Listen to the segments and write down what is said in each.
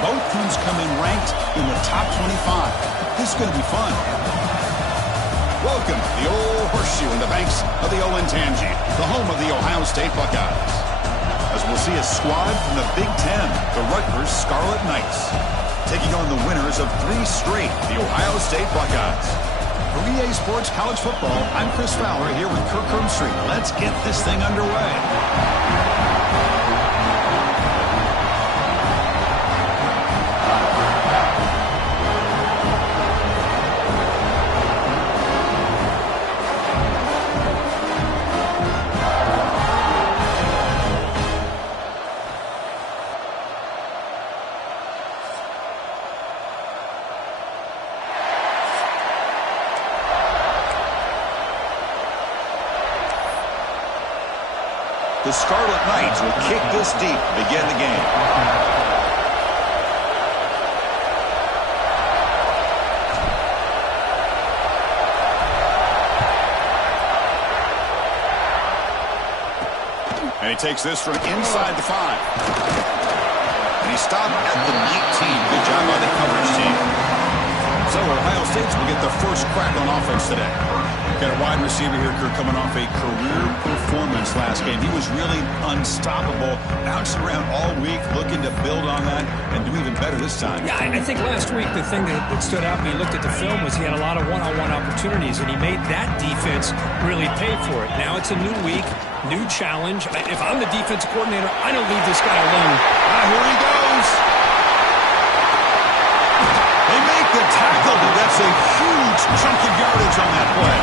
Both teams come in ranked in the top 25. This is going to be fun. Welcome to the old horseshoe in the banks of the Olentangy, the home of the Ohio State Buckeyes. As we'll see a squad from the Big Ten, the Rutgers Scarlet Knights, taking on the winners of 3 straight, the Ohio State Buckeyes. For EA Sports College Football, I'm Chris Fowler here with Kirk Herbstreit. Let's get this thing underway. The Scarlet Knights will kick this deep to begin the game. And he takes this from inside the 5. And he stopped at the 19. Good job by the coverage team. So Ohio State will get the first crack on offense today. Got a wide receiver here, Kirk, coming off a career performance last game. He was really unstoppable, bouncing around all week, looking to build on that and do even better this time. Yeah, I think last week the thing that stood out when you looked at the film was he had a lot of one-on-one opportunities, and he made that defense really pay for it. Now it's a new week, new challenge. If I'm the defensive coordinator, I don't leave this guy alone. Here he goes. They make the tackle, but that's a huge chunk of yardage on that play.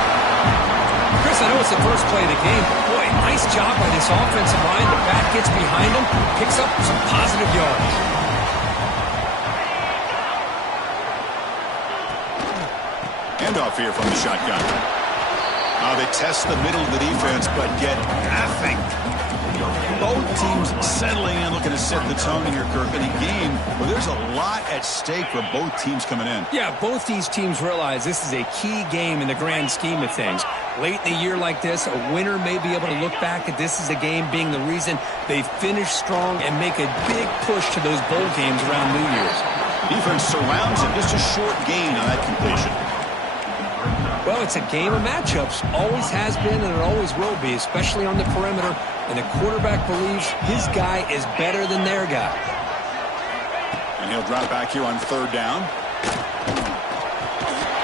Chris, I know it's the first play of the game, but boy, nice job by this offensive line. The back gets behind him, picks up some positive yards. Handoff here from the shotgun. They test the middle of the defense, but get nothing. Both teams settling in, looking to set the tone in here, Kirk, in a game where there's a lot at stake for both teams coming in. Yeah, both these teams realize this is a key game in the grand scheme of things. Late in a year like this, a winner may be able to look back at this as a game being the reason they finish strong and make a big push to those bowl games around New Year's. Defense surrounds him, just a short gain on that completion. Well, it's a game of matchups. Always has been and it always will be, especially on the perimeter. And the quarterback believes his guy is better than their guy. And he'll drop back here on 3rd down.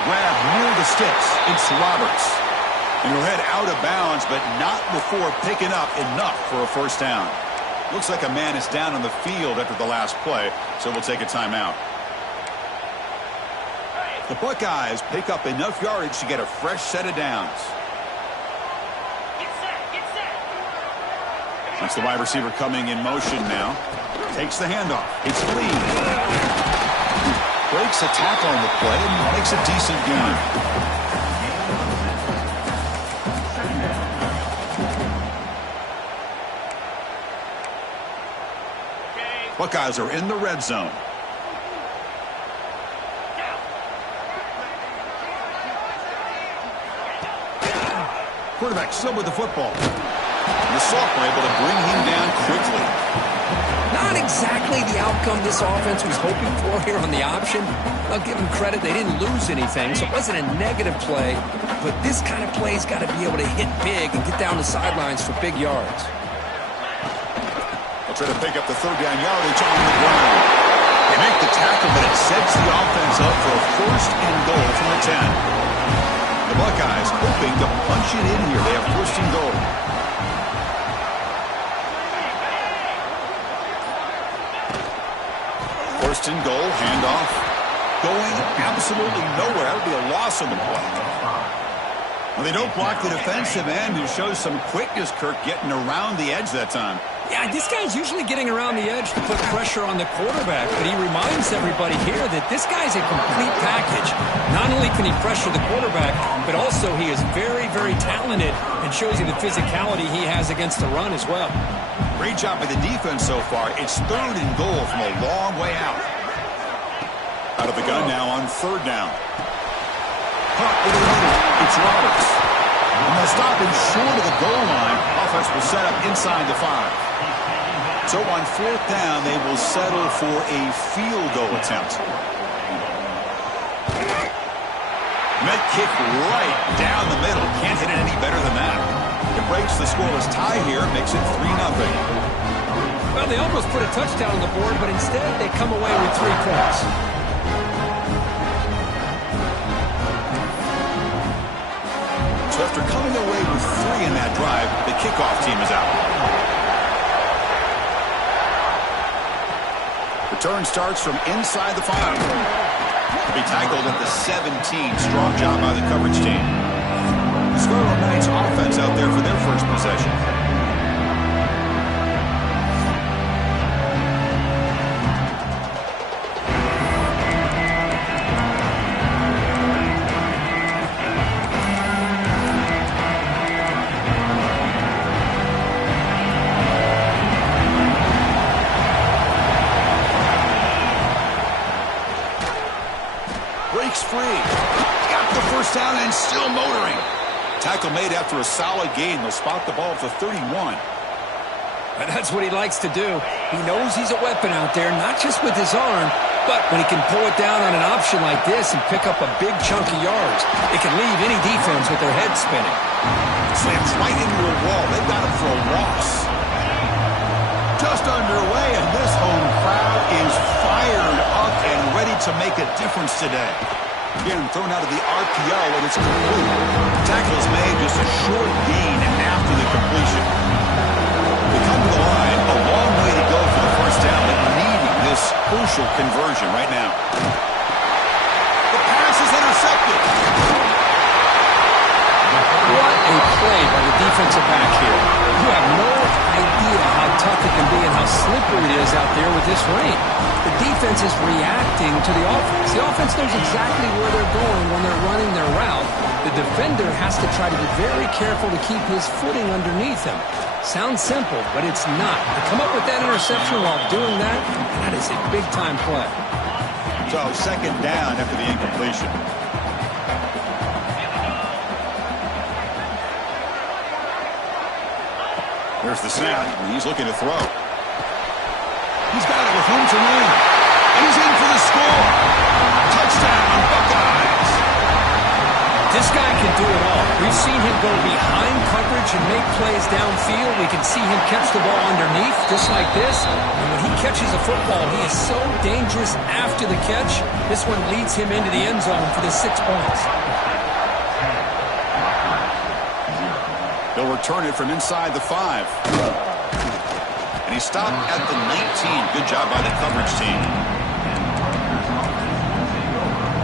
Grab near the sticks. It's Roberts. And he'll head out of bounds, but not before picking up enough for a 1st down. Looks like a man is down on the field after the last play, so we'll take a timeout. The Buckeyes pick up enough yardage to get a fresh set of downs. That's the wide receiver coming in motion now. Takes the handoff. It's Lee. Breaks a tackle on the play and makes a decent gain. Buckeyes are in the red zone. Quarterback still with the football. The sophomore able to bring him down quickly. Not exactly the outcome this offense was hoping for here on the option. I'll give them credit. They didn't lose anything, so it wasn't a negative play. But this kind of play's got to be able to hit big and get down the sidelines for big yards. They'll try to pick up the 3rd down yardage on the ground. They make the tackle, but it sets the offense up for a 1st and goal from the 10. The Buckeyes hoping to punch it in here. They have 1st and goal. 1st and goal, handoff. Going absolutely nowhere. That would be a loss on the play. Well, they don't block the defensive end, who shows some quickness, Kirk, getting around the edge that time. Yeah, this guy's usually getting around the edge to put pressure on the quarterback, but he reminds everybody here that this guy's a complete package. Not only can he pressure the quarterback, but also he is very, very talented and shows you the physicality he has against the run as well. Great job by the defense so far. It's 3rd and goal from a long way out. Out of the gun now on 3rd down. Caught in the middle. It's Roberts. And they'll stop him short of the goal line. Offense will set up inside the 5. So on fourth down, they will settle for a field goal attempt. Met kick right down the middle. Can't hit it any better than that. It breaks the scoreless tie here, makes it 3-0. Well, they almost put a touchdown on the board, but instead they come away with 3 points. So after coming away with 3 in that drive, the kickoff team is out. Return starts from inside the 5. To be tackled at the 17. Strong job by the coverage team. The Scarlet Knights offense out there for their first possession. Breaks free. Got the first down and still motoring. Tackle made after a solid gain. They'll spot the ball at the 31. And that's what he likes to do. He knows he's a weapon out there, not just with his arm, but when he can pull it down on an option like this and pick up a big chunk of yards, it can leave any defense with their head spinning. Slams right into a wall. They've got him for a loss. Just underway, and this home crowd is fired up and ready to make a difference today. Again, thrown out of the RPO, and it's complete. Tackle is made, just a short gain after the completion. They come to the line, a long way to go for the first down, but needing this crucial conversion right now. The pass is intercepted. What a play by the defensive back here. You have no idea how tough it can be and how slippery it is out there with this rain. The defense is reacting to the offense. The offense knows exactly where they're going when they're running their route. The defender has to try to be very careful to keep his footing underneath him. Sounds simple, but it's not. To come up with that interception while doing that, that is a big-time play. So second down after the incompletion. There's the snap, and he's looking to throw. He's got it with room to run. He's in for the score. Touchdown, Buckeyes. This guy can do it all. We've seen him go behind coverage and make plays downfield. We can see him catch the ball underneath, just like this. And when he catches a football, he is so dangerous after the catch. This one leads him into the end zone for the 6 points. They'll return it from inside the 5. And he stopped at the 19. Good job by the coverage team.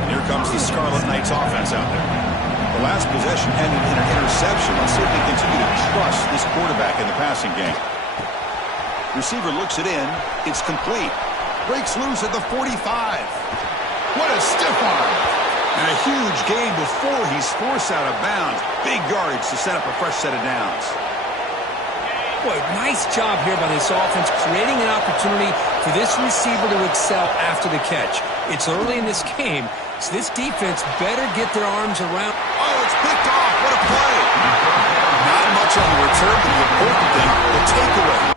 And here comes the Scarlet Knights offense out there. The last possession ended in an interception. Let's see if they continue to trust this quarterback in the passing game. Receiver looks it in. It's complete. Breaks loose at the 45. What a stiff arm. And a huge gain before he's forced out of bounds. Big yardage to set up a fresh set of downs. Boy, nice job here by this offense, creating an opportunity for this receiver to excel after the catch. It's early in this game, so this defense better get their arms around. Oh, it's picked off. What a play. Not much on the return, but the important thing, the takeaway.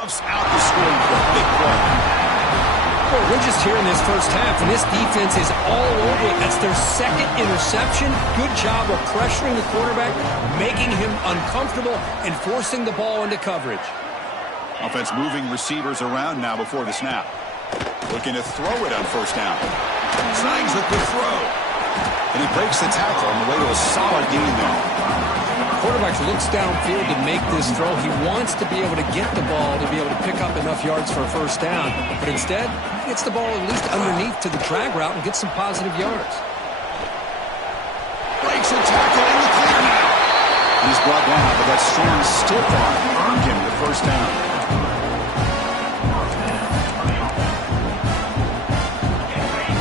Out the scoring for a big play. Well, we're just here in this first half, and this defense is all over it. That's their second interception. Good job of pressuring the quarterback, making him uncomfortable, and forcing the ball into coverage. Offense moving receivers around now before the snap. Looking to throw it on first down. Snags the quick throw. And he breaks the tackle on the way to a solid gain there. Quarterback looks downfield to make this throw. He wants to be able to get the ball to be able to pick up enough yards for a first down. But instead, gets the ball at least underneath to the drag route and gets some positive yards. Breaks a tackle in the clear now. He's brought down, but that strong stiff arm earned him the first down.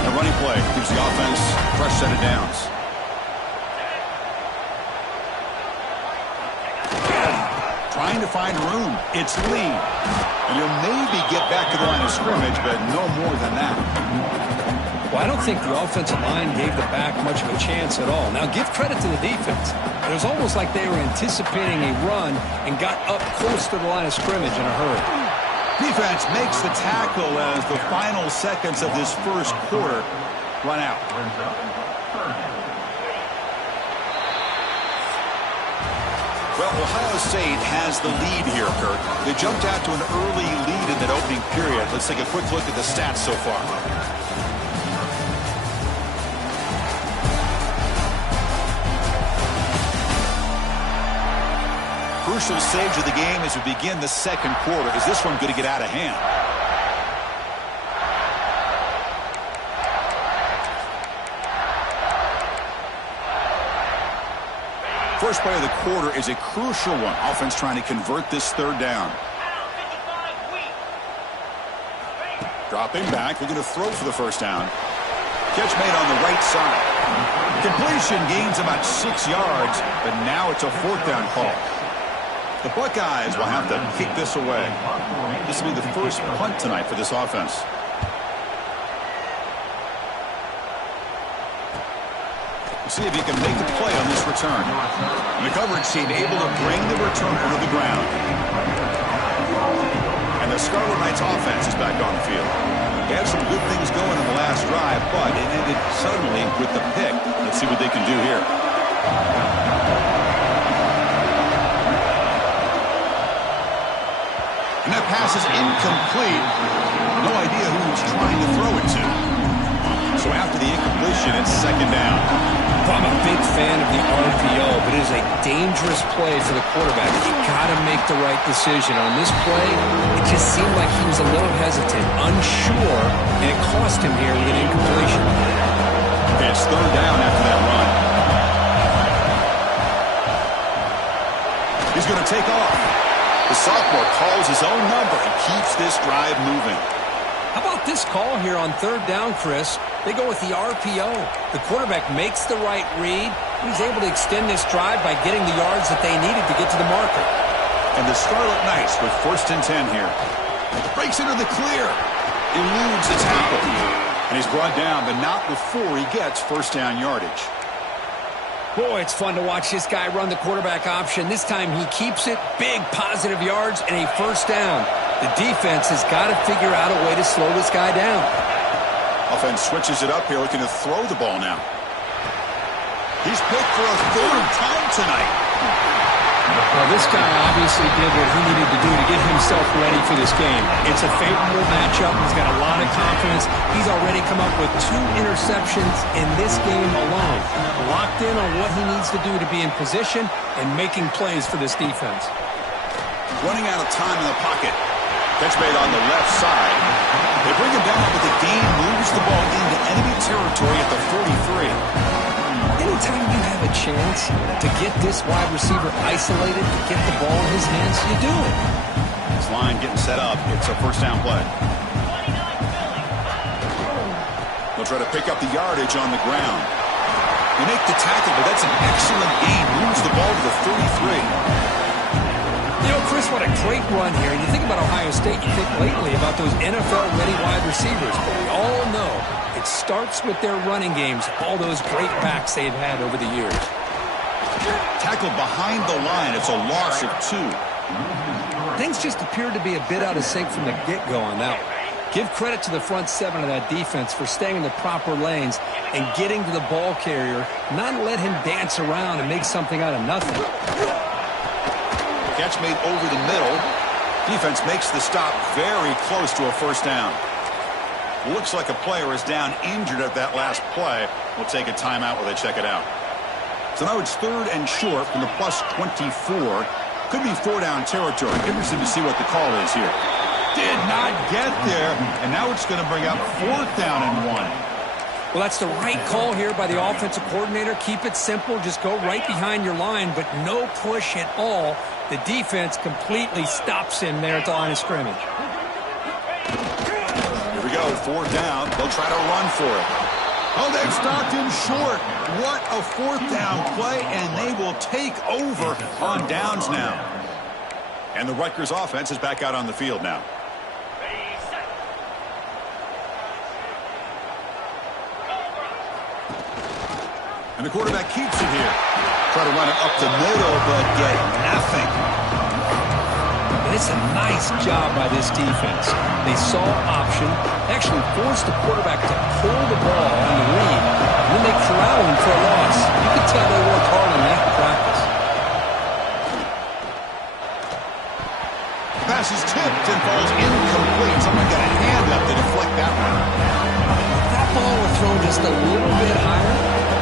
The running play gives the offense a fresh set of downs. Trying to find room. It's Lee. And he'll maybe get back to the line of scrimmage, but no more than that. Well, I don't think the offensive line gave the back much of a chance at all. Now, give credit to the defense. It was almost like they were anticipating a run and got up close to the line of scrimmage in a hurry. Defense makes the tackle as the final seconds of this first quarter run out. Well, Ohio State has the lead here, Kirk. They jumped out to an early lead in that opening period. Let's take a quick look at the stats so far. Crucial stage of the game as we begin the second quarter. Is this one going to get out of hand? First play of the quarter is a crucial one. Offense trying to convert this third down. Dropping back, looking to throw for the first down. Catch made on the right side. Completion gains about 6 yards, but now it's a fourth down call. The Buckeyes will have to kick this away. This will be the first punt tonight for this offense. See if he can make the play on this return. And the coverage team able to bring the returner to the ground. And the Scarlet Knights offense is back on the field. They had some good things going in the last drive, but it ended suddenly with the pick. Let's see what they can do here. And that pass is incomplete. No idea who he's trying to throw it to. So after the incompletion, it's second down. I'm a big fan of the RPO, but it is a dangerous play for the quarterback. You got to make the right decision. On this play, it just seemed like he was a little hesitant, unsure, and it cost him here with an incompletion. Okay, it's third down after that run. He's going to take off. The sophomore calls his own number and keeps this drive moving. How about this call here on third down, Chris? They go with the RPO. The quarterback makes the right read. He's able to extend this drive by getting the yards that they needed to get to the marker. And the Scarlet Knights with 1st and 10 here. Breaks into the clear. Eludes the tackle. And he's brought down, but not before he gets first down yardage. Boy, it's fun to watch this guy run the quarterback option. This time he keeps it. Big positive yards and a first down. The defense has got to figure out a way to slow this guy down. Offense switches it up here, looking to throw the ball now. He's picked for a third time tonight. Well, this guy obviously did what he needed to do to get himself ready for this game. It's a favorable matchup. He's got a lot of confidence. He's already come up with 2 interceptions in this game alone. Locked in on what he needs to do to be in position and making plays for this defense. Running out of time in the pocket. Catch made on the left side. They bring him down, but the gain moves the ball into enemy territory at the 43. Anytime you have a chance to get this wide receiver isolated, to get the ball in his hands, you do it. This line getting set up. It's a first down play. They'll try to pick up the yardage on the ground. They make the tackle, but that's an excellent gain. Moves the ball to the 33. You know, Chris, what a great run here. And you think about Ohio State, you think lately about those NFL-ready wide receivers. But we all know it starts with their running games, all those great backs they've had over the years. Tackled behind the line. It's a loss of 2. Things just appeared to be a bit out of sync from the get-go on that one. Give credit to the front 7 of that defense for staying in the proper lanes and getting to the ball carrier, not let him dance around and make something out of nothing. Catch made over the middle. Defense makes the stop very close to a first down. Looks like a player is down injured at that last play. We'll take a timeout while they check it out. So now it's 3rd and short from the +24. Could be 4 down territory. Interesting to see what the call is here. Did not get there, and now it's going to bring up 4th down and 1. Well, that's the right call here by the offensive coordinator. Keep it simple. Just go right behind your line, but no push at all. The defense completely stops him there at the line of scrimmage. Here we go, 4th down. They'll try to run for it. Oh, they've stopped him short. What a 4th down play, and they will take over on downs now. And the Rutgers offense is back out on the field now. And the quarterback keeps it here. Try to run it up the middle, but get nothing. And it's a nice job by this defense. They saw option, actually forced the quarterback to pull the ball on the read, and then they corral him for a loss. You can tell they worked hard on that in practice. Pass is tipped and falls incomplete. Someone got a hand up to deflect that one. If that ball were thrown just a little bit higher,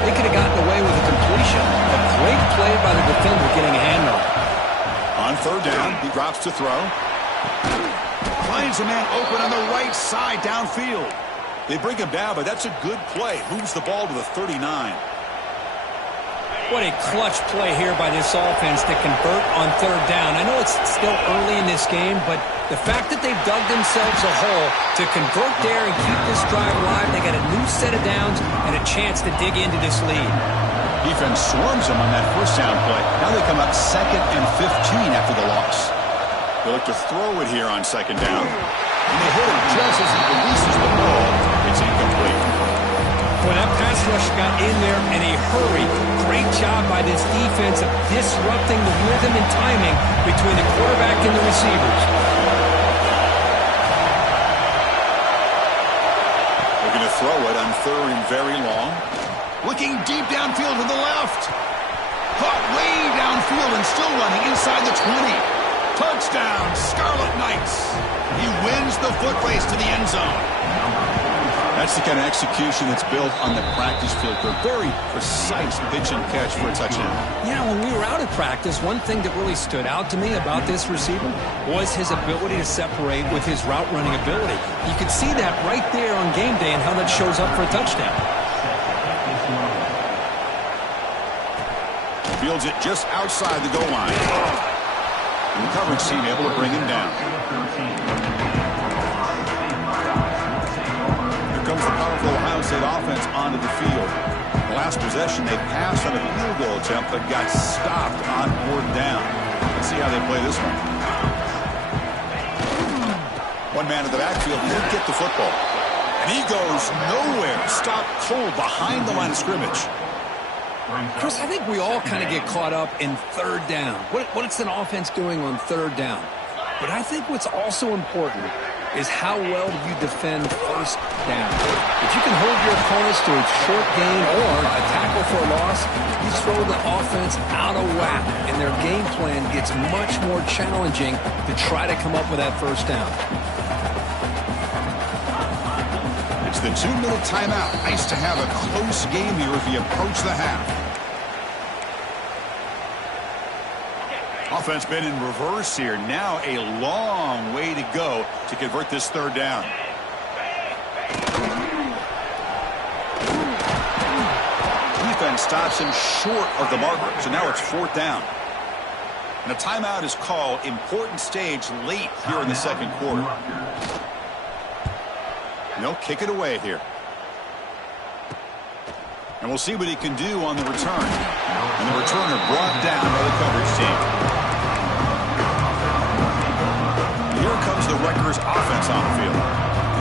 they could have gotten away with a completion. A great play by the defender getting a hand on it. On 3rd down, he drops to throw. Finds a man open on the right side downfield. They bring him down, but that's a good play. Moves the ball to the 39. What a clutch play here by this offense to convert on 3rd down. I know it's still early in this game, but the fact that they've dug themselves a hole to convert there and keep this drive alive, they got a new set of downs and a chance to dig into this lead. Defense swarms them on that 1st down play. Now they come up 2nd and 15 after the loss. They look to throw it here on 2nd down. And they hit him just as he releases the ball. It's incomplete. Well, that pass rush got in there in a hurry. Great job by this defense of disrupting the rhythm and timing between the quarterback and the receivers. Looking to throw it on 3rd and very long. Looking deep downfield to the left. Caught way downfield and still running inside the 20. Touchdown, Scarlet Knights. He wins the foot race to the end zone. That's the kind of execution that's built on the practice field. They're very precise pitch and catch for a touchdown. Yeah, when we were out at practice, one thing that really stood out to me about this receiver was his ability to separate with his route running ability. You could see that right there on game day and how that shows up for a touchdown. Fields it just outside the goal line. And the coverage team able to bring him down. Here comes the powerful Ohio State offense onto the field. The last possession, they passed on a field goal attempt, but got stopped on 4th down. Let's see how they play this one. One man in the backfield didn't get the football. And he goes nowhere. Stopped cold behind the line of scrimmage. Chris, I think we all kind of get caught up in 3rd down. What's an offense doing on 3rd down? But I think what's also important is how well do you defend 1st down. If you can hold your opponents to a short gain or a tackle for a loss, you throw the offense out of whack, and their game plan gets much more challenging to try to come up with that 1st down. It's the 2-minute timeout. Nice to have a close game here as we approach the half. Offense been in reverse here. Now a long way to go to convert this 3rd down. Defense stops him short of the marker. So now it's 4th down. And a timeout is called. Important stage late here in the 2nd quarter. And they'll kick it away here. And we'll see what he can do on the return. And the returner brought down by the coverage team. Here comes the Rutgers offense on the field.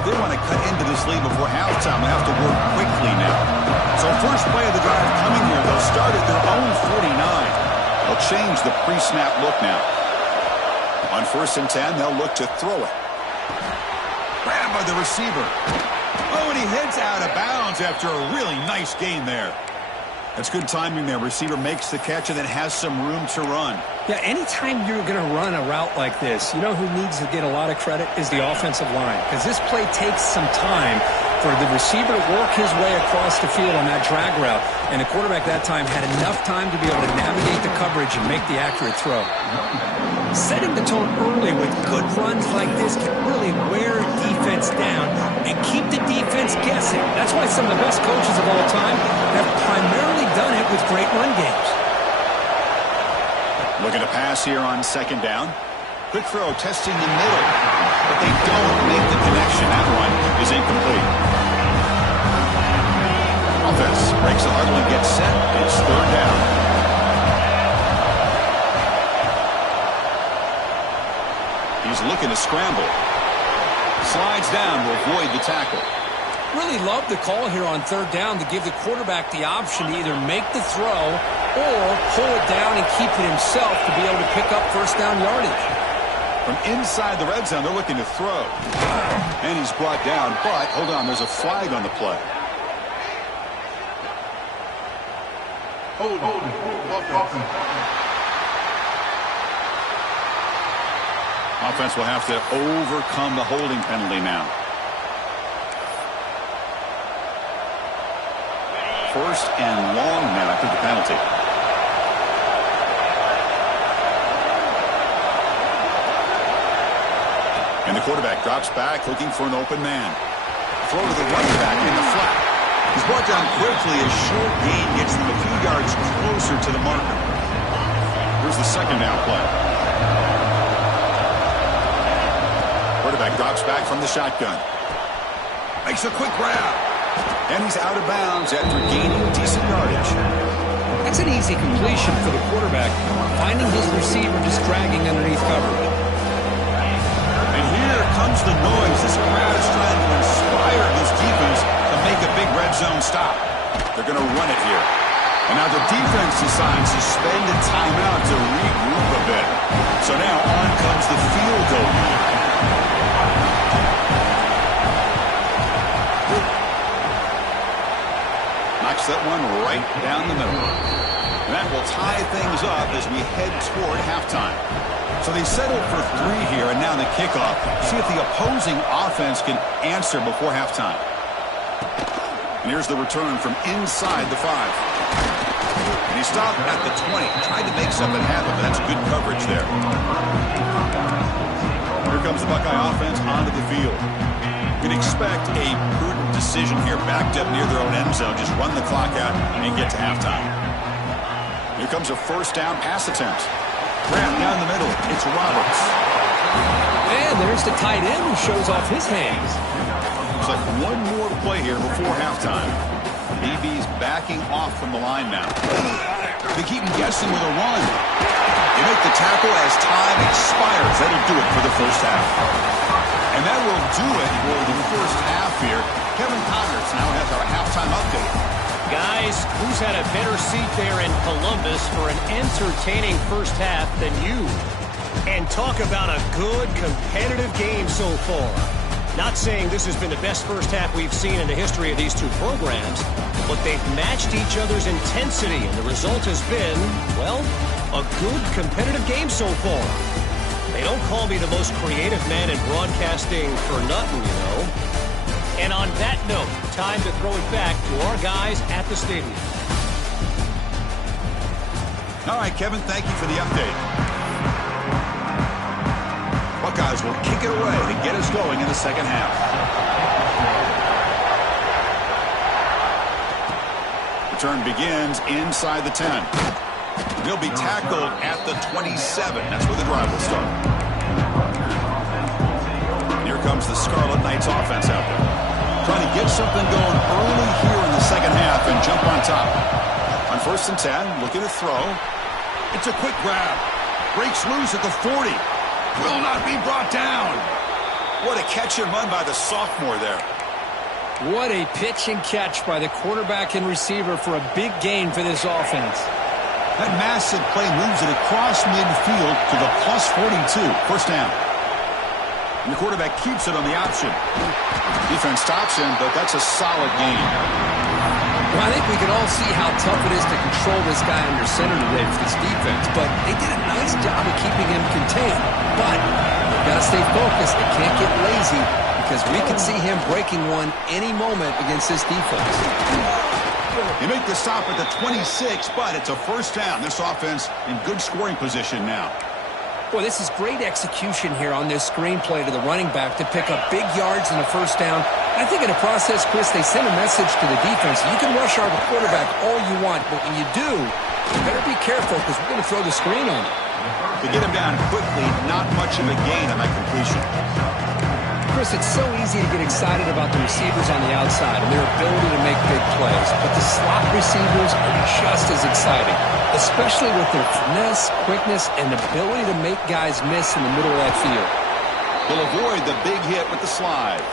If they want to cut into this lead before halftime, they have to work quickly now. So first play of the drive coming here. They'll start at their own 49. They'll change the pre-snap look now. On 1st and 10, they'll look to throw it. Grabbed by the receiver. Oh, and he heads out of bounds after a really nice gain there. That's good timing there. Receiver makes the catch and then has some room to run. Yeah, anytime you're going to run a route like this, you know who needs to get a lot of credit is the offensive line, because this play takes some time for the receiver to work his way across the field on that drag route. And the quarterback that time had enough time to be able to navigate the coverage and make the accurate throw. Setting the tone early with good runs like this can really wear a defense down and keep the defense guessing. That's why some of the best coaches of all time have primarily done it with great run games. Looking to pass here on second down. Quick throw testing the middle, but they don't make the connection. That one is incomplete. Offense breaks the huddle and gets set. It's third down. He's looking to scramble. Slides down to avoid the tackle. Really love the call here on third down to give the quarterback the option to either make the throw or pull it down and keep it himself to be able to pick up first down yardage. From inside the red zone, they're looking to throw. And he's brought down, but hold on, there's a flag on the play. Offense will have to overcome the holding penalty now. First and long now after the penalty. And the quarterback drops back looking for an open man. Throw to the running back in the flat. He's brought down quickly. A short gain gets them a few yards closer to the marker. Here's the second down play. Quarterback drops back from the shotgun. Makes a quick grab. And he's out of bounds after gaining decent yardage. That's an easy completion for the quarterback, finding his receiver just dragging underneath coverage. And here comes the noise. This crowd is trying to inspire this defense to make a big red zone stop. They're going to run it here. And now the defense decides to spend a timeout to regroup a bit. So now on comes the field goal unit. Knocks that one right down the middle. And that will tie things up as we head toward halftime. So they settled for 3 here, and now the kickoff. See if the opposing offense can answer before halftime. And here's the return from inside the 5. And he stopped at the 20. Tried to make something happen, but that's good coverage there. Here comes the Buckeye offense onto the field. You'd expect a prudent decision here, backed up near their own end zone. Just run the clock out and get to halftime. Here comes a first down pass attempt. Grab down the middle. It's Roberts. And there's the tight end who shows off his hands. Looks like one more play here before halftime. BB's backing off from the line now. They keep him guessing with a run. They make the tackle as time expires. That'll do it for the first half. And that will do it for the first half here. Kevin Connors now has our halftime update. Guys, who's had a better seat there in Columbus for an entertaining first half than you? And talk about a good competitive game so far. Not saying this has been the best first half we've seen in the history of these two programs, but they've matched each other's intensity, and the result has been, well, a good competitive game so far. They don't call me the most creative man in broadcasting for nothing, you know. And on that note, time to throw it back to our guys at the stadium. All right, Kevin, thank you for the update. Buckeyes will kick it away to get us going in the second half. Return begins inside the 10. He'll be tackled at the 27. That's where the drive will start. Here comes the Scarlet Knights offense out there. Trying to get something going early here in the second half and jump on top. On first and 10, looking to throw. It's a quick grab. Breaks loose at the 40. Will not be brought down. What a catch and run by the sophomore there. What a pitch and catch by the quarterback and receiver for a big gain for this offense. That massive play moves it across midfield to the plus 42. First down. And the quarterback keeps it on the option. Defense stops him, but that's a solid gain. Well, I think we can all see how tough it is to control this guy under center today for this defense, but they did a nice job of keeping him contained. But they've got to stay focused. They can't get lazy and because we could see him breaking one any moment against this defense. They make the stop at the 26, but it's a first down. This offense in good scoring position now. Boy, this is great execution here on this screenplay to the running back to pick up big yards in the first down. I think in the process, Chris, they send a message to the defense. You can rush our quarterback all you want, but when you do, you better be careful because we're going to throw the screen on you. To get him down quickly, not much of a gain on that completion. Chris, it's so easy to get excited about the receivers on the outside and their ability to make big plays, but the slot receivers are just as exciting, especially with their finesse, quickness, and ability to make guys miss in the middle of that field. He'll avoid the big hit with the slide.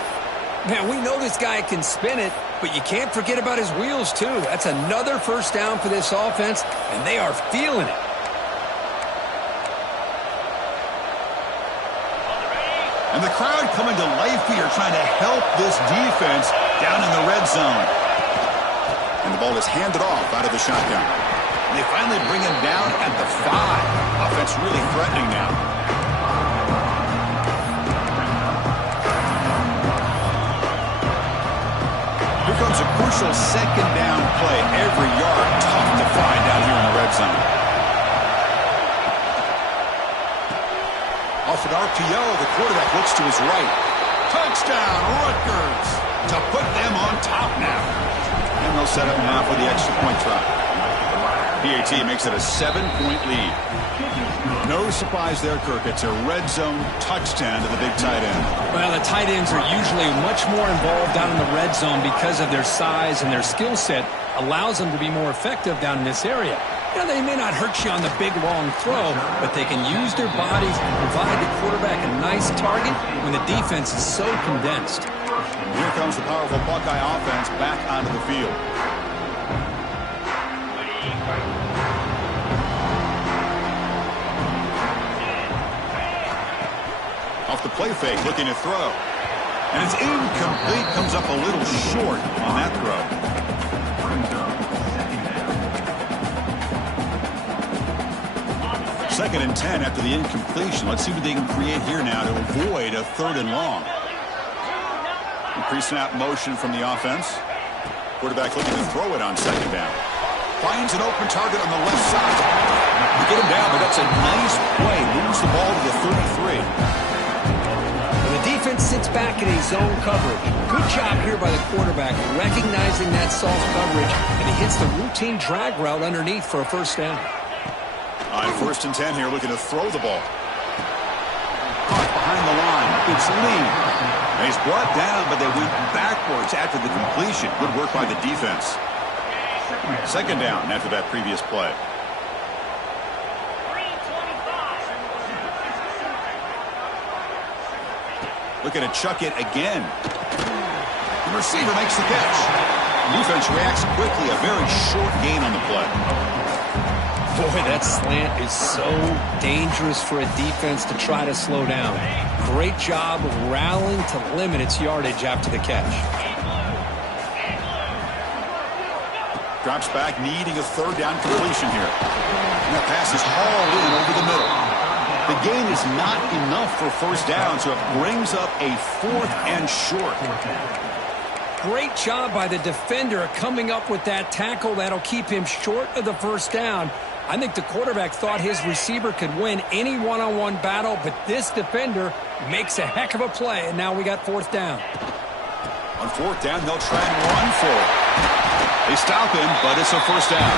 Man, we know this guy can spin it, but you can't forget about his wheels, too. That's another first down for this offense, and they are feeling it. And the crowd coming to life here, trying to help this defense down in the red zone. And the ball is handed off out of the shotgun. And they finally bring him down at the 5. Offense really threatening now. Here comes a crucial second down play. Every yard tough to find down here in the red zone. Off an RPO, the quarterback looks to his right. Touchdown, Rutgers, to put them on top now. And they'll set up now for the extra point try. PAT makes it a 7-point lead. No surprise there, Kirk. It's a red zone touchdown to the big tight end. Well, the tight ends are usually much more involved down in the red zone because of their size, and their skill set allows them to be more effective down in this area. You know, they may not hurt you on the big, long throw, but they can use their bodies to provide the quarterback a nice target when the defense is so condensed. Here comes the powerful Buckeye offense back onto the field. Off the play fake, looking to throw. And it's incomplete, comes up a little short on that throw. Second and 10 after the incompletion. Let's see what they can create here now to avoid a 3rd and long. Pre-snap motion from the offense. Quarterback looking to throw it on second down. Finds an open target on the left side. To get him down, but that's a nice play. Moves the ball to the 33. And the defense sits back in a zone coverage. Good job here by the quarterback recognizing that soft coverage, and he hits the routine drag route underneath for a first down. On 1st and 10 here, looking to throw the ball. Caught behind the line. It's Lee. And he's brought down, but they went backwards after the completion. Good work by the defense. Second down after that previous play. Looking to chuck it again. The receiver makes the catch. Defense reacts quickly. A very short gain on the play. Boy, that slant is so dangerous for a defense to try to slow down. Great job of rallying to limit its yardage after the catch. Drops back, needing a 3rd down completion here. And that pass is hauled in over the middle. The gain is not enough for first down, so it brings up a 4th and short. Great job by the defender coming up with that tackle that'll keep him short of the first down. I think the quarterback thought his receiver could win any one-on-one battle, but this defender makes a heck of a play, and now we got 4th down. On 4th down, they'll try and run for it. They stop him, but it's a first down.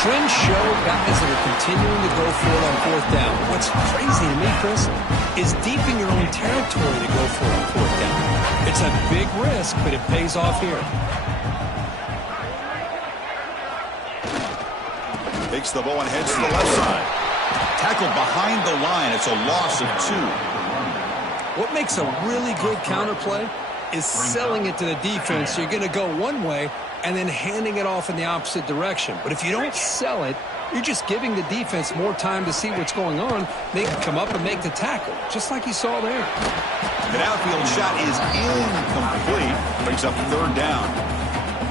Trends show guys that are continuing to go for it on 4th down. What's crazy to me, Chris, is deep in your own territory to go for it on 4th down. It's a big risk, but it pays off here. Takes the ball and heads to the left side. Tackled behind the line. It's a loss of 2. What makes a really good counterplay is selling it to the defense. So you're going to go one way and then handing it off in the opposite direction. But if you don't sell it, you're just giving the defense more time to see what's going on. They can come up and make the tackle, just like you saw there. The outfield shot is incomplete. Brings up 3rd down.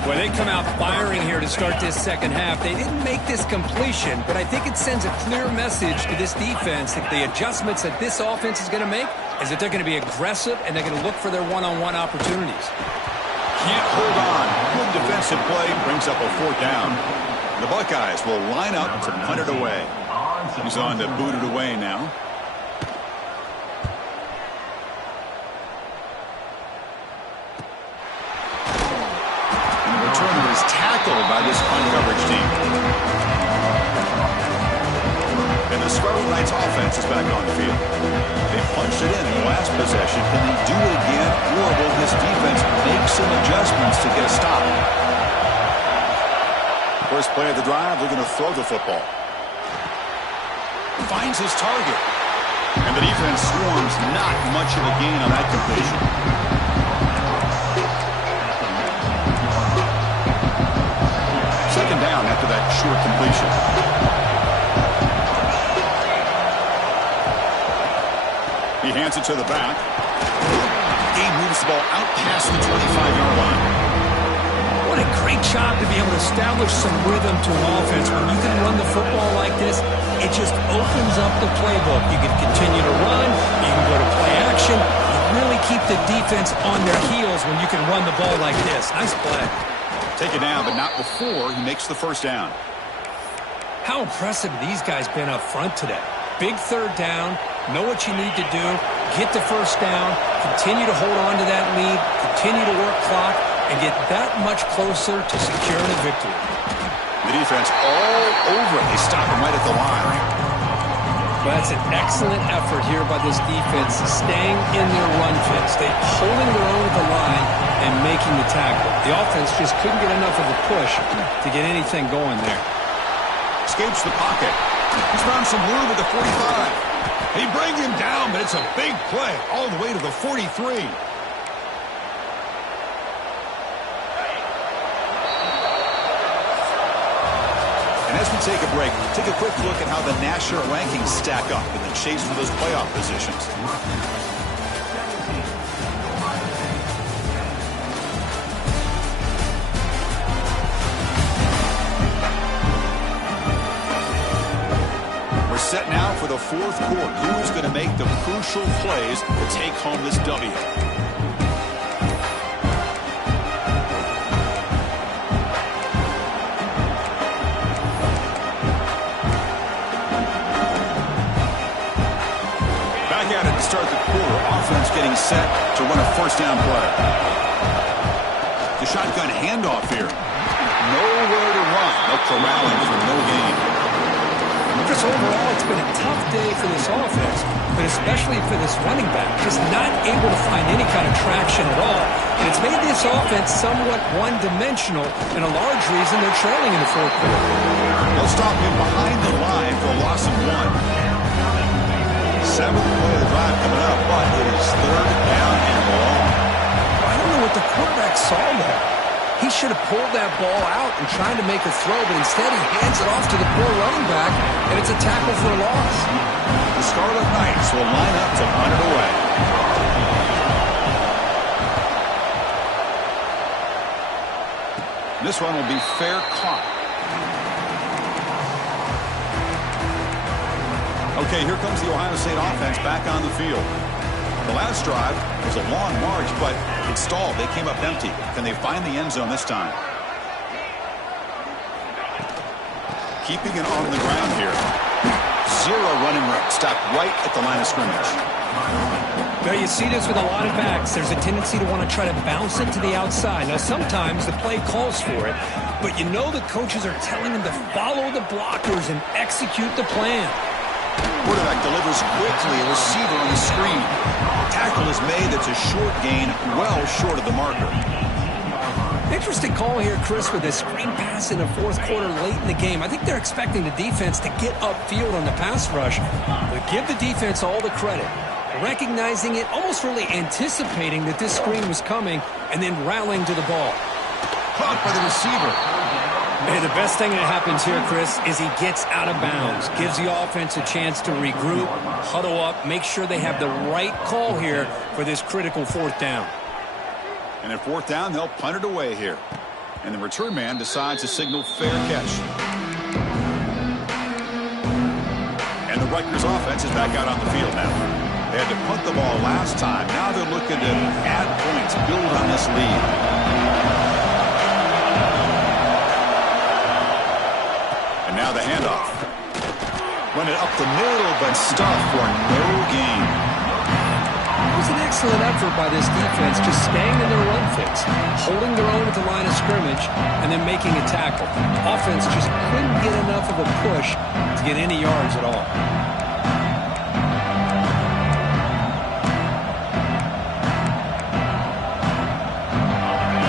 Well, they come out firing here to start this second half. They didn't make this completion, but I think it sends a clear message to this defense that the adjustments that this offense is going to make is that they're going to be aggressive and they're going to look for their one-on-one opportunities. Can't hold on. Good defensive play brings up a 4th down. The Buckeyes will line up to punt it away. He's on to boot it away now. And the returner is tackled by this punt coverage team. And the Scarlet Knights offense is back on the field. They punched it in the last possession. Can they do it again, or will this defense make some adjustments to get a stop? First play of the drive, they're going to throw the football. Finds his target. And the defense swarms, not much of a gain on that completion. Second down after that short completion. He hands it to the back. He moves the ball out past the 25-yard line. What a great job to be able to establish some rhythm to an offense. When you can run the football like this, it just opens up the playbook. You can continue to run. You can go to play action. You really keep the defense on their heels when you can run the ball like this. Nice play. Take it down, but not before he makes the first down. How impressive these guys been up front today. Big 3rd down. Know what you need to do. Get the first down. Continue to hold on to that lead. Continue to work clock. And get that much closer to securing a victory. The defense all over it. They stop him right at the line. Well, that's an excellent effort here by this defense, staying in their run fits. They're holding their own at the line and making the tackle. The offense just couldn't get enough of a push to get anything going there. Escapes the pocket. He's found some room at the 45. They bring him down, but it's a big play all the way to the 43. And as we take a break, take a quick look at how the national rankings stack up in the chase for those playoff positions. We're set now for the 4th quarter. Who's going to make the crucial plays to take home this W? Start the quarter. Offense getting set to run a first down play. The shotgun handoff here. Nowhere to run. No corralling for no gain. Just overall, it's been a tough day for this offense, but especially for this running back. Just not able to find any kind of traction at all. And it's made this offense somewhat one-dimensional, and a large reason they're trailing in the 4th quarter. They'll stop him behind the line for a loss of 1. 7th play of the drive coming up, but it is 3rd down and long. I don't know what the quarterback saw there. He should have pulled that ball out and tried to make a throw, but instead he hands it off to the poor running back, and it's a tackle for a loss. The Scarlet Knights will line up to punt it away. This one will be fair caught. Okay, here comes the Ohio State offense back on the field. The last drive was a long march, but it stalled. They came up empty. Can they find the end zone this time? Keeping it on the ground here. 0 running room. Stopped right at the line of scrimmage. Well, you see this with a lot of backs. There's a tendency to want to try to bounce it to the outside. Now, sometimes the play calls for it, but you know the coaches are telling them to follow the blockers and execute the plan. Quarterback delivers quickly, a receiver on the screen. Tackle is made. That's a short gain, well short of the marker. Interesting call here, Chris, with a screen pass in the 4th quarter late in the game. I think they're expecting the defense to get upfield on the pass rush, but give the defense all the credit. Recognizing it, almost really anticipating that this screen was coming, and then rallying to the ball. Caught by the receiver. Hey, the best thing that happens here, Chris, is he gets out of bounds, gives the offense a chance to regroup, huddle up, make sure they have the right call here for this critical 4th down. And at 4th down, they'll punt it away here. And the return man decides to signal fair catch. And the Rutgers offense is back out on the field now. They had to punt the ball last time. Now they're looking to add points, build on this lead. And now the handoff. Run it up the middle, but stuffed for no gain. It was an excellent effort by this defense, just staying in their run fix, holding their own at the line of scrimmage, and then making a tackle. Offense just couldn't get enough of a push to get any yards at all.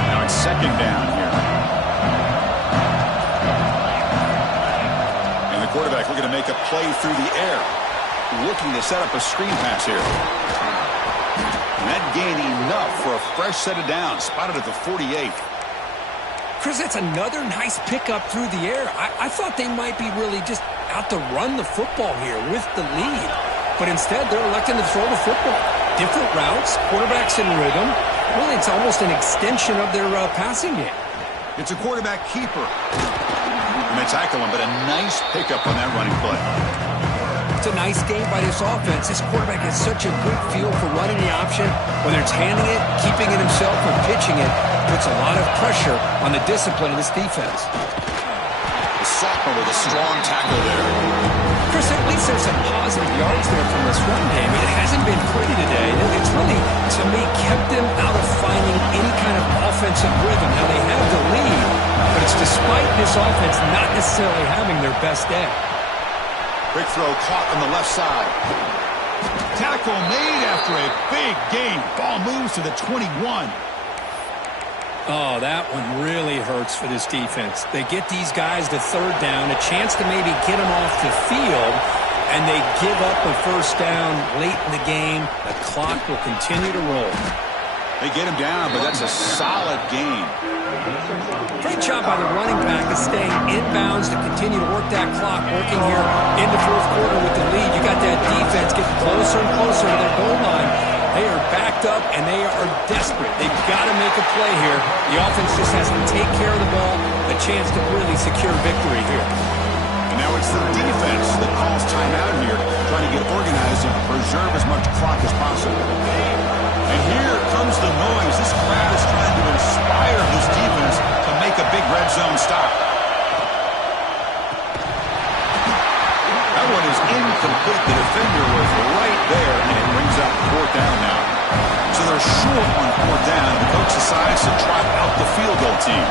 Now it's second down here. And the quarterback looking to make a play through the air. Looking to set up a screen pass here. And that gained enough for a fresh set of downs. Spotted at the 48. Chris, that's another nice pickup through the air. I thought they might be really just out to run the football here with the lead. But instead, they're electing to throw the football. Different routes, quarterbacks in rhythm. Really, it's almost an extension of their passing game. It's a quarterback keeper. And they tackle him, but a nice pickup on that running play. It's a nice game by this offense. This quarterback has such a good feel for running the option. Whether it's handing it, keeping it himself, or pitching it, puts a lot of pressure on the discipline of this defense. The sophomore with a strong tackle there. Chris, at least there's some positive yards there from this run game. It hasn't been pretty today. It's really, to me, kept them out of finding any kind of offensive rhythm. Now, they have the lead, but it's despite this offense not necessarily having their best day. Quick throw caught on the left side. Tackle made after a big gain. Ball moves to the 21. Oh, that one really hurts for this defense. They get these guys to third down, a chance to maybe get them off the field, and they give up a first down late in the game. The clock will continue to roll. They get him down, but that's a solid gain. Great job by the running back of staying inbounds to continue to work that clock, working here in the fourth quarter with the lead. You got that defense getting closer and closer to their goal line. They are backed up, and they are desperate. They've got to make a play here. The offense just has to take care of the ball, a chance to really secure victory here. And now it's the defense that calls timeout here, trying to get organized and preserve as much clock as possible. And here comes the noise. This crowd is trying to inspire this defense to make a big red zone stop. That one is incomplete. The defender was right there, and it brings up fourth down now. So they're short on fourth down. The coach decides to trot out the field goal team.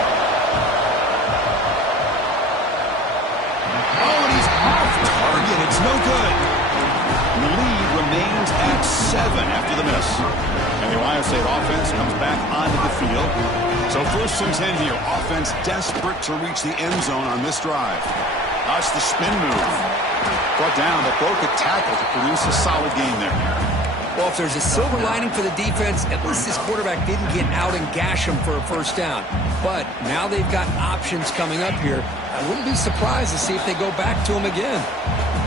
Oh, and he's off target. It's no good. And the lead remains at 7 after the miss. And the Ohio State offense comes back onto the field. So first and 10 here. Offense desperate to reach the end zone on this drive. That's the spin move. Brought down, but broke a tackle to produce a solid gain there. Well, if there's a silver lining for the defense, at least this quarterback didn't get out and gash him for a first down. But now they've got options coming up here. I wouldn't be surprised to see if they go back to him again.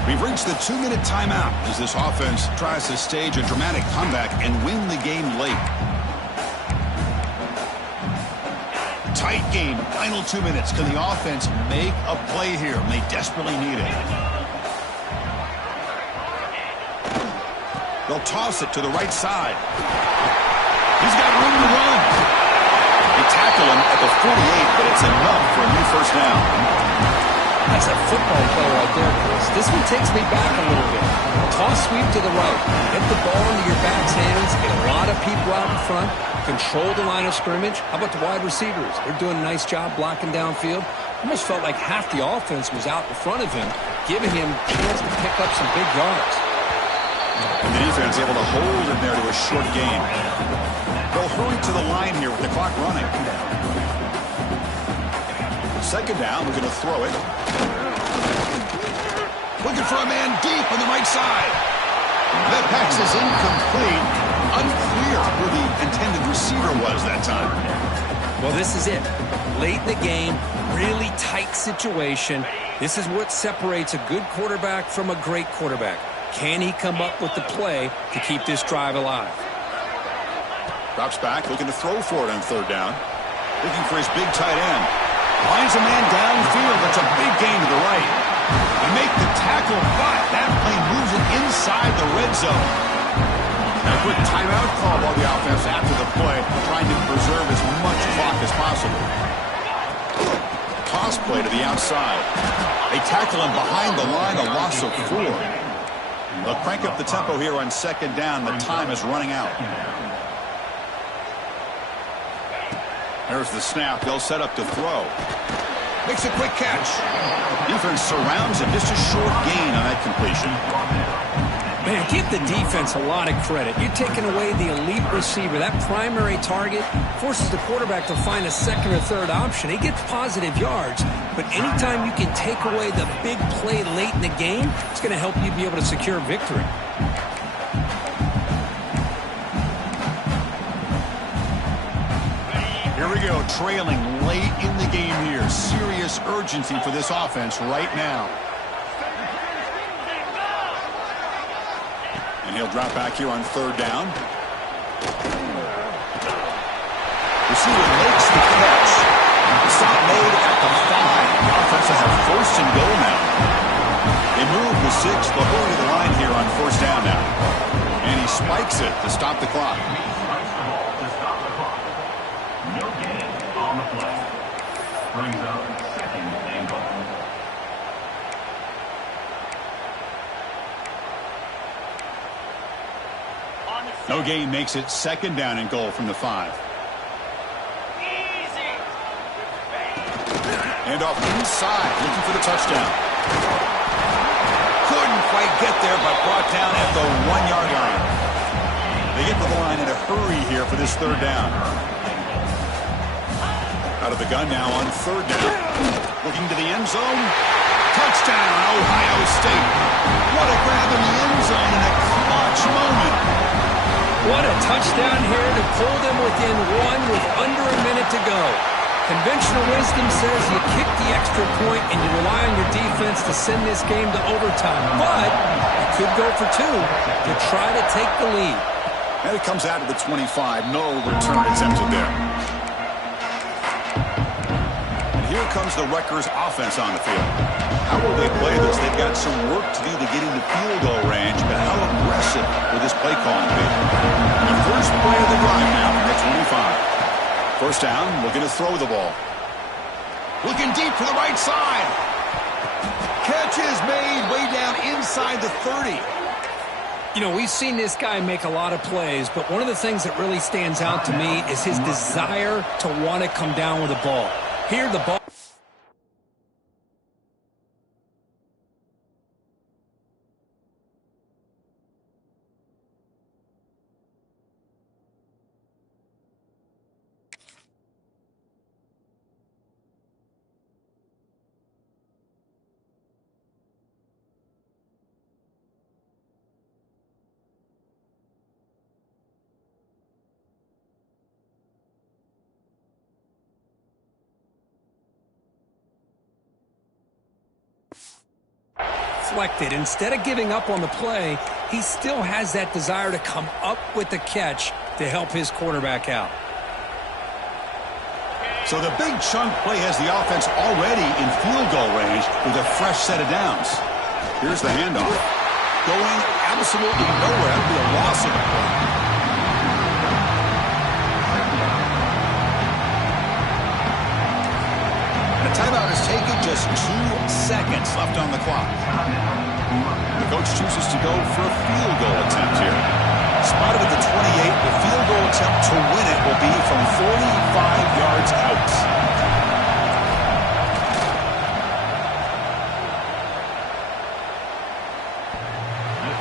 We've reached the 2-minute timeout as this offense tries to stage a dramatic comeback and win the game late. Tight game, final 2 minutes. Can the offense make a play here? And they desperately need it. They'll toss it to the right side. He's got room to run. They tackle him at the 48, but it's enough for a new first down. That's a football play right there, Chris. This one takes me back a little bit. Toss sweep to the right. Get the ball into your back's hands. Get a lot of people out in front. Control the line of scrimmage. How about the wide receivers? They're doing a nice job blocking downfield. Almost felt like half the offense was out in front of him, giving him a chance to pick up some big yards. And the defense able to hold him there to a short gain. They'll hurry to the line here with the clock running. Second down, looking to throw it. Looking for a man deep on the right side. That pass is incomplete. Unclear who the intended receiver was that time. Well, this is it. Late in the game, really tight situation. This is what separates a good quarterback from a great quarterback. Can he come up with the play to keep this drive alive? Drops back, looking to throw for it on third down. Looking for his big tight end. Lines a man downfield. That's a big gain to the right. They make the tackle, but that play moves it inside the red zone. A quick timeout call by the offense after the play, trying to preserve as much clock as possible. Toss play to the outside. They tackle him behind the line, a loss of 4. They'll crank up the tempo here on second down. The time is running out. There's the snap. They'll set up to throw. Makes a quick catch. Defense surrounds him. Just a short gain on that completion. Man, give the defense a lot of credit. You're taking away the elite receiver. That primary target forces the quarterback to find a second or third option. He gets positive yards, but anytime you can take away the big play late in the game, it's going to help you be able to secure victory. Here we go, trailing late in the game here. Serious urgency for this offense right now. And he'll drop back here on third down. Receiver makes the catch. Stop made at the 5. The offense has a first and goal now. They move the 6. They'll go to the line here on first down now. And he spikes it to stop the clock. No gain makes it second down and goal from the 5. And off inside, looking for the touchdown. Couldn't quite get there, but brought down at the 1-yard line. They get to the line in a hurry here for this third down. Out of the gun now on third down. Looking to the end zone. Touchdown, Ohio State. What a grab in the end zone in a clutch moment. What a touchdown here to pull them within 1 with under a minute to go. Conventional wisdom says you kick the extra point and you rely on your defense to send this game to overtime. But you could go for 2 to try to take the lead. And it comes out of the 25. No return attempted there. And here comes the Rutgers offense on the field. How will they play this? They've got some work to do to get into field goal range, but how aggressive will this play calling be? The first play of the drive now from the 25. First down, looking to throw the ball. Looking deep to the right side. Catch is made way down inside the 30. You know, we've seen this guy make a lot of plays, but one of the things that really stands out to me is his desire to want to come down with the ball. Here, the ball. Deflected. Instead of giving up on the play, he still has that desire to come up with the catch to help his quarterback out. So the big chunk play has the offense already in field goal range with a fresh set of downs. Here's the handoff. Going absolutely nowhere. That'd be a loss of a play. The timeout is taken, just 2 seconds left on the clock. The coach chooses to go for a field goal attempt here. Spotted at the 28, the field goal attempt to win it will be from 45 yards out.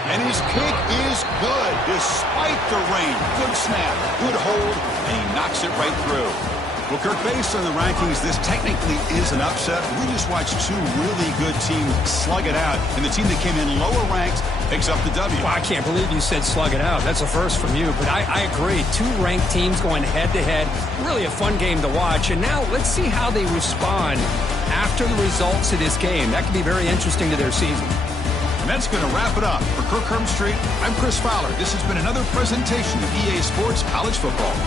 And his kick is good, despite the rain. Good snap, good hold, and he knocks it right through. Well, Kirk, based on the rankings, this technically is an upset. We just watched 2 really good teams slug it out, and the team that came in lower ranked picks up the W. Well, I can't believe you said slug it out. That's a first from you, but I agree. 2 ranked teams going head-to-head. Really a fun game to watch. And now let's see how they respond after the results of this game. That could be very interesting to their season. And that's going to wrap it up. For Kirk Herbstreit, I'm Chris Fowler. This has been another presentation of EA Sports College Football.